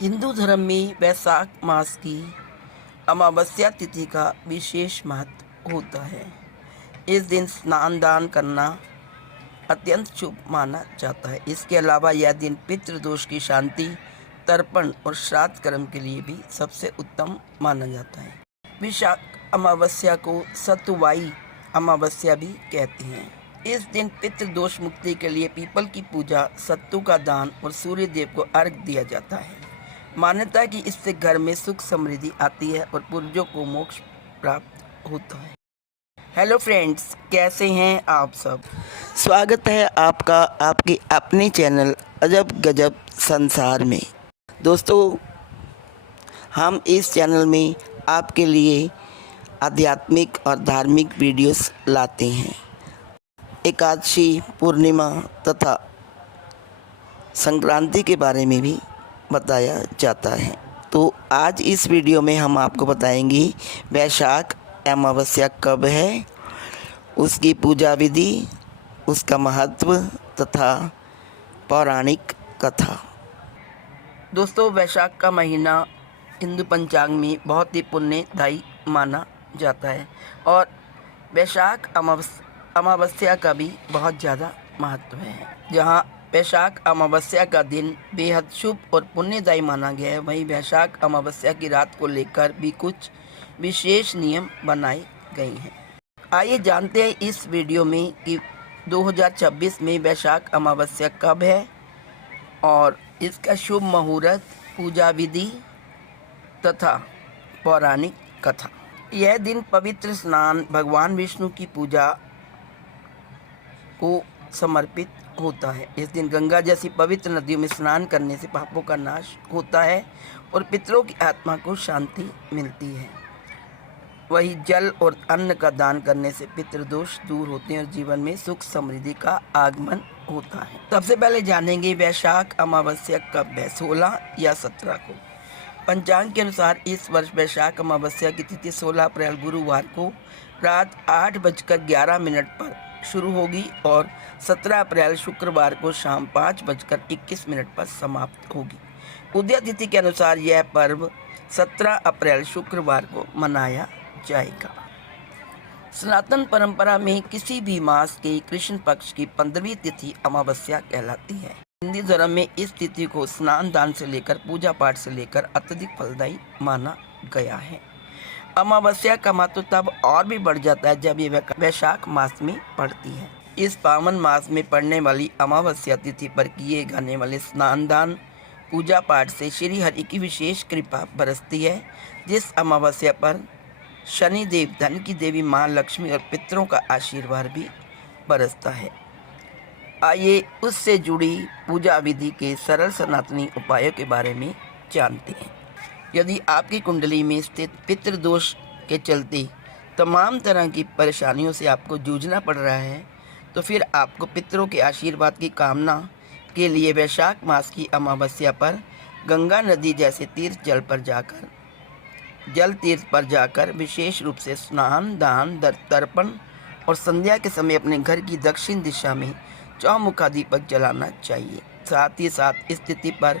हिंदू धर्म में वैशाख मास की अमावस्या तिथि का विशेष महत्व होता है। इस दिन स्नान दान करना अत्यंत शुभ माना जाता है। इसके अलावा यह दिन पितृदोष की शांति, तर्पण और श्राद्ध कर्म के लिए भी सबसे उत्तम माना जाता है। विशाख अमावस्या को सतुवाई अमावस्या भी कहते हैं। इस दिन पितृदोष मुक्ति के लिए पीपल की पूजा, सत्तू का दान और सूर्य देव को अर्घ्य दिया जाता है। मान्यता है कि इससे घर में सुख समृद्धि आती है और पूर्वजों को मोक्ष प्राप्त होता है। हेलो फ्रेंड्स, कैसे हैं आप सब। स्वागत है आपका आपके अपने चैनल अजब गजब संसार में। दोस्तों, हम इस चैनल में आपके लिए आध्यात्मिक और धार्मिक वीडियोस लाते हैं। एकादशी, पूर्णिमा तथा संक्रांति के बारे में भी बताया जाता है। तो आज इस वीडियो में हम आपको बताएंगे वैशाख अमावस्या कब है, उसकी पूजा विधि, उसका महत्व तथा पौराणिक कथा। दोस्तों, वैशाख का महीना हिंदू पंचांग में बहुत ही पुण्यदायी माना जाता है और वैशाख अमावस्या का भी बहुत ज़्यादा महत्व है। जहाँ वैशाख अमावस्या का दिन बेहद शुभ और पुण्यदायी माना गया है, वहीं वैशाख अमावस्या की रात को लेकर भी कुछ विशेष नियम बनाए गए हैं। आइए जानते हैं इस वीडियो में कि 2026 में वैशाख अमावस्या कब है और इसका शुभ मुहूर्त, पूजा विधि तथा पौराणिक कथा। यह दिन पवित्र स्नान, भगवान विष्णु की पूजा को समर्पित होता है। इस दिन गंगा जैसी पवित्र नदियों में स्नान करने से पापों का नाश होता है और पितरों की आत्मा को शांति मिलती है। वही जल और अन्न का दान करने से पितृदोष दूर होते हैं और जीवन में सुख समृद्धि का आगमन होता है। सबसे पहले जानेंगे वैशाख अमावस्या कब है, 16 या 17 को। पंचांग के अनुसार इस वर्ष वैशाख अमावस्या की तिथि 16 अप्रैल गुरुवार को रात 8:11 पर शुरू होगी और 17 अप्रैल शुक्रवार को शाम 5:21 पर समाप्त होगी। उदय तिथि के अनुसार यह पर्व 17 अप्रैल शुक्रवार को मनाया जाएगा। सनातन परंपरा में किसी भी मास के कृष्ण पक्ष की 15वीं तिथि अमावस्या कहलाती है। हिंदू धर्म में इस तिथि को स्नान दान से लेकर पूजा पाठ से लेकर अत्यधिक फलदायी माना गया है। अमावस्या का महत्व तब और भी बढ़ जाता है जब ये वैशाख मास में पड़ती है। इस पावन मास में पड़ने वाली अमावस्या तिथि पर किए जाने वाले स्नान दान, पूजा पाठ से श्री हरि की विशेष कृपा बरसती है। जिस अमावस्या पर शनि देव, धन की देवी माँ लक्ष्मी और पितरों का आशीर्वाद भी बरसता है। आइए उससे जुड़ी पूजा विधि के सरल सनातनी उपायों के बारे में जानते हैं। यदि आपकी कुंडली में स्थित पितृदोष के चलते तमाम तरह की परेशानियों से आपको जूझना पड़ रहा है, तो फिर आपको पितरों के आशीर्वाद की कामना के लिए वैशाख मास की अमावस्या पर गंगा नदी जैसे तीर्थ जल तीर्थ पर जाकर विशेष रूप से स्नान दान, तर्पण और संध्या के समय अपने घर की दक्षिण दिशा में चौमुखा दीपक जलाना चाहिए। साथ ही साथ इस तिथि पर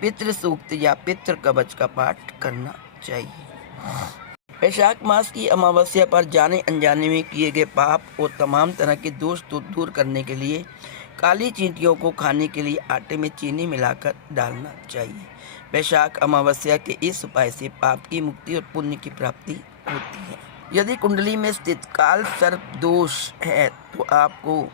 पितृ सूक्त या पितृ कवच का पाठ करना चाहिए। वैशाख मास की अमावस्या पर जाने अनजाने में किए गए पाप और तमाम तरह के दोष दूर करने के लिए काली चींटियों को खाने के लिए आटे में चीनी मिलाकर डालना चाहिए। वैशाख अमावस्या के इस उपाय से पाप की मुक्ति और पुण्य की प्राप्ति होती है। यदि कुंडली में स्थित काल सर्प दोष है तो आपको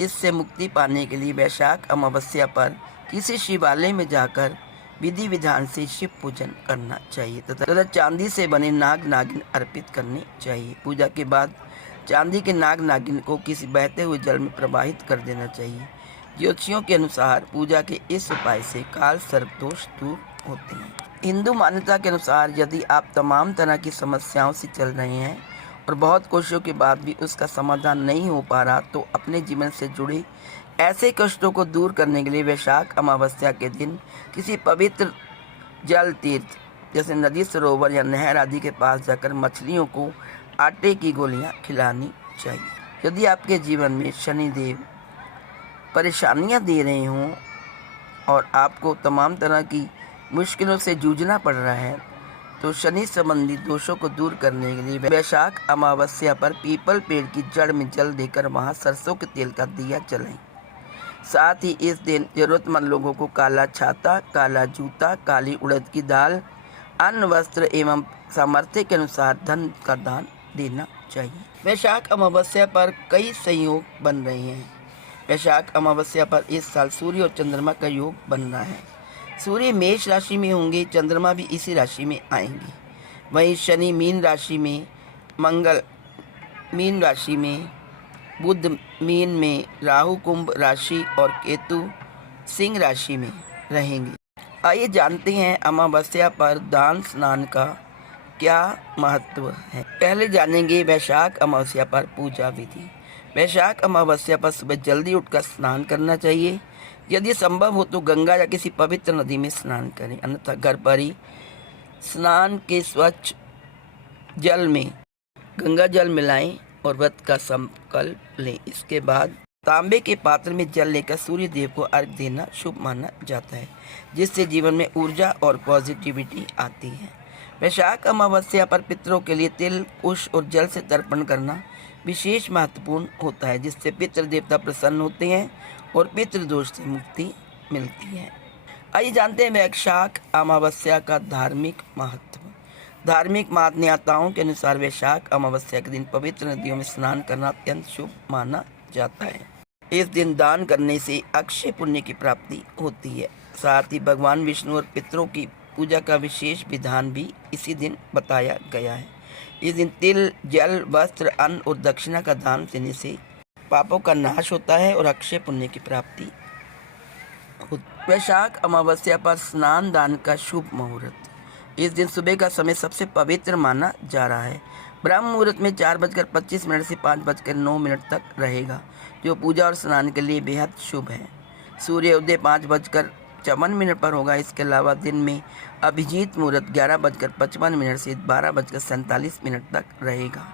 इससे मुक्ति पाने के लिए वैशाख अमावस्या पर किसी शिवालय में जाकर विधि विधान से शिव पूजन करना चाहिए तथा चांदी से बने नाग नागिन अर्पित करने चाहिए। पूजा के बाद चांदी के नाग नागिन को किसी बहते हुए जल में प्रवाहित कर देना चाहिए। ज्योतिषियों के अनुसार पूजा के इस उपाय से काल सर्प दोष दूर होते हैं। हिंदू मान्यता के अनुसार यदि आप तमाम तरह की समस्याओं से चल रहे हैं और बहुत कोशिशों के बाद भी उसका समाधान नहीं हो पा रहा, तो अपने जीवन से जुड़े ऐसे कष्टों को दूर करने के लिए वैशाख अमावस्या के दिन किसी पवित्र जल तीर्थ जैसे नदी, सरोवर या नहर आदि के पास जाकर मछलियों को आटे की गोलियां खिलानी चाहिए। यदि आपके जीवन में शनिदेव परेशानियां दे रहे हों और आपको तमाम तरह की मुश्किलों से जूझना पड़ रहा है तो शनि संबंधी दोषों को दूर करने के लिए वैशाख अमावस्या पर पीपल पेड़ की जड़ में जल देकर वहां सरसों के तेल का दिया जलाएं। साथ ही इस दिन जरूरतमंद लोगों को काला छाता, काला जूता, काली उड़द की दाल, अन्न, वस्त्र एवं सामर्थ्य के अनुसार धन का दान देना चाहिए। वैशाख अमावस्या पर कई संयोग बन रहे हैं। वैशाख अमावस्या पर इस साल सूर्य और चंद्रमा का योग बन रहा है। सूर्य मेष राशि में होंगे, चंद्रमा भी इसी राशि में आएंगे। वहीं शनि मीन राशि में, मंगल मीन राशि में, बुध मीन में, राहु कुंभ राशि और केतु सिंह राशि में रहेंगे। आइए जानते हैं अमावस्या पर दान स्नान का क्या महत्व है। पहले जानेंगे वैशाख अमावस्या पर पूजा विधि। वैशाख अमावस्या पर सुबह जल्दी उठकर स्नान करना चाहिए। यदि संभव हो तो गंगा या किसी पवित्र नदी में स्नान करें, अन्यथा घर पर ही स्नान के स्वच्छ जल में गंगा जल मिलाएं और व्रत का संकल्प लें। इसके बाद तांबे के पात्र में जल लेकर सूर्य देव को अर्घ देना शुभ माना जाता है, जिससे जीवन में ऊर्जा और पॉजिटिविटी आती है। वैशाख अमावस्या पर पितरों के लिए तिल, कुश और जल से तर्पण करना विशेष महत्वपूर्ण होता है, जिससे पितृ देवता प्रसन्न होते हैं और पितृदोष से मुक्ति मिलती है। आइए जानते हैं वैशाख अमावस्या का धार्मिक महत्व। धार्मिक मान्यताओं के अनुसार वैशाख अमावस्या के दिन पवित्र नदियों में स्नान करना अत्यंत शुभ माना जाता है। इस दिन दान करने से अक्षय पुण्य की प्राप्ति होती है। साथ ही भगवान विष्णु और पितरों की पूजा का विशेष विधान भी इसी दिन बताया गया है। इस दिन तिल, जल, वस्त्र, अन्न और दक्षिणा का दान देने से पापों का नाश होता है और अक्षय पुण्य की प्राप्ति होती। वैशाख अमावस्या पर स्नान दान का शुभ मुहूर्त। इस दिन सुबह का समय सबसे पवित्र माना जा रहा है। ब्रह्म मुहूर्त में 4:25 से 5:09 तक रहेगा, जो पूजा और स्नान के लिए बेहद शुभ है। सूर्य उदय 5:54 पर होगा। इसके अलावा दिन में अभिजीत मुहूर्त 11:55 से 12:47 तक रहेगा,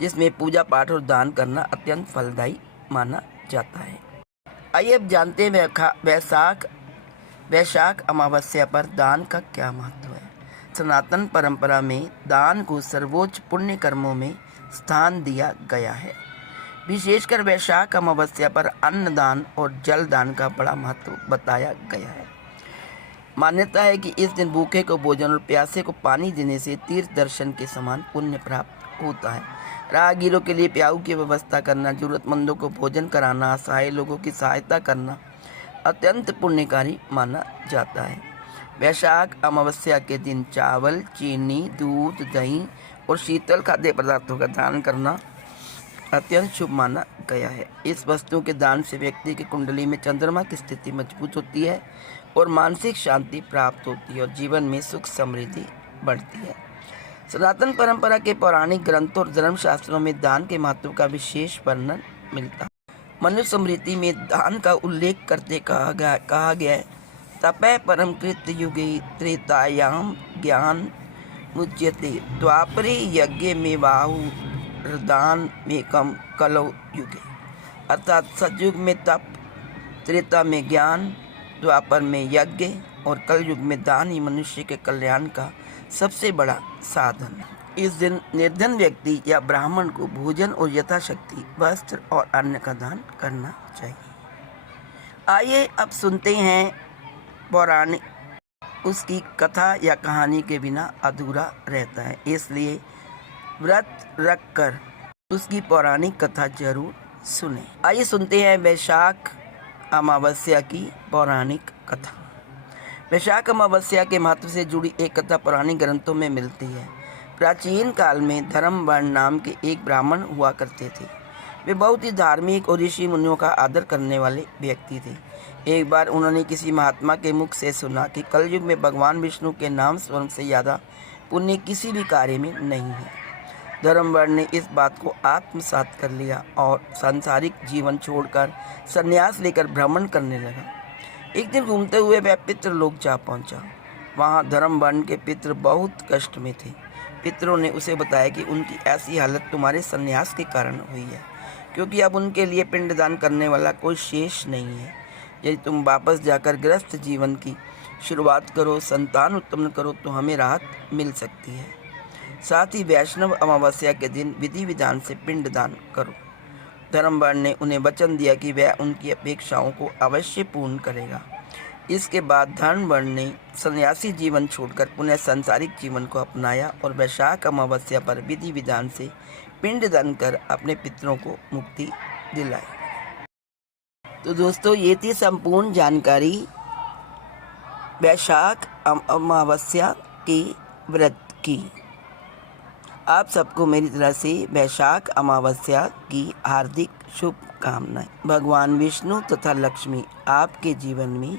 जिसमें पूजा पाठ और दान करना अत्यंत फलदायी माना जाता है। आइए अब जानते हैं वैशाख अमावस्या पर दान का क्या महत्व है। सनातन परंपरा में दान को सर्वोच्च पुण्य कर्मों में स्थान दिया गया है। विशेषकर वैशाख अमावस्या पर अन्न दान और जल दान का बड़ा महत्व बताया गया है। मान्यता है कि इस दिन भूखे को भोजन और प्यासे को पानी देने से तीर्थ दर्शन के समान पुण्य प्राप्त होता है। राहगीरों के लिए प्याऊ की व्यवस्था करना, जरूरतमंदों को भोजन कराना, असहाय लोगों की सहायता करना अत्यंत पुण्यकारी माना जाता है। वैशाख अमावस्या के दिन चावल, चीनी, दूध, दही और शीतल खाद्य पदार्थों का दान करना अत्यंत शुभ माना गया है। इस वस्तु के दान से व्यक्ति की कुंडली में चंद्रमा की स्थिति मजबूत होती है और मानसिक शांति प्राप्त होती है और जीवन में सुख समृद्धि बढ़ती है। सनातन परंपरा के पौराणिक ग्रंथों और धर्मशास्त्रों में दान के महत्व का विशेष वर्णन मिलता है। मनुस्मृति में दान का उल्लेख करते कहा गया है, तपः परम कृत युगे त्रेतायाम ज्ञान मुच्यते, द्वापरे यज्ञ में बाहु दान में कम कलौ युगे। अर्थात सतयुग में तप, त्रेता में ज्ञान, द्वापर में यज्ञ और कलयुग में दान ही मनुष्य के कल्याण का सबसे बड़ा साधन है। इस दिन निर्धन व्यक्ति या ब्राह्मण को भोजन और यथाशक्ति वस्त्र और अन्न का दान करना चाहिए। आइए अब सुनते हैं पौराणिक। उसकी कथा या कहानी के बिना अधूरा रहता है, इसलिए व्रत रखकर उसकी पौराणिक कथा जरूर सुने। आइए सुनते हैं वैशाख अमावस्या की पौराणिक कथा। वैशाख अमावस्या के महत्व से जुड़ी एक कथा पौराणिक ग्रंथों में मिलती है। प्राचीन काल में धर्मवर्ण नाम के एक ब्राह्मण हुआ करते थे। वे बहुत ही धार्मिक और ऋषि मुनियों का आदर करने वाले व्यक्ति थे। एक बार उन्होंने किसी महात्मा के मुख से सुना कि कलयुग में भगवान विष्णु के नाम स्मरण से ज़्यादा पुण्य किसी भी कार्य में नहीं है। धर्मवर्ण ने इस बात को आत्मसात कर लिया और सांसारिक जीवन छोड़कर संन्यास लेकर भ्रमण करने लगा। एक दिन घूमते हुए वह पितृलोक जा पहुंचा। वहां धर्मवर्ण के पितृ बहुत कष्ट में थे। पितरों ने उसे बताया कि उनकी ऐसी हालत तुम्हारे संन्यास के कारण हुई है, क्योंकि अब उनके लिए पिंडदान करने वाला कोई शेष नहीं है। यदि तुम वापस जाकर गृहस्थ जीवन की शुरुआत करो, संतान उत्पन्न करो, तो हमें राहत मिल सकती है। साथ ही वैष्णव अमावस्या के दिन विधि विधान से पिंडदान करो। धर्मवर्ण ने उन्हें वचन दिया कि वह उनकी अपेक्षाओं को अवश्य पूर्ण करेगा। इसके बाद धर्मवर्ण ने सन्यासी जीवन छोड़कर पुनः सांसारिक जीवन को अपनाया और वैशाख अमावस्या पर विधि विधान से पिंडदान कर अपने पितरों को मुक्ति दिलाई। तो दोस्तों, ये थी संपूर्ण जानकारी वैशाख अमावस्या के व्रत की। आप सबको मेरी तरफ से वैशाख अमावस्या की हार्दिक शुभकामनाएं। भगवान विष्णु तथा लक्ष्मी आपके जीवन में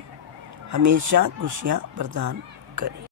हमेशा खुशियां प्रदान करें।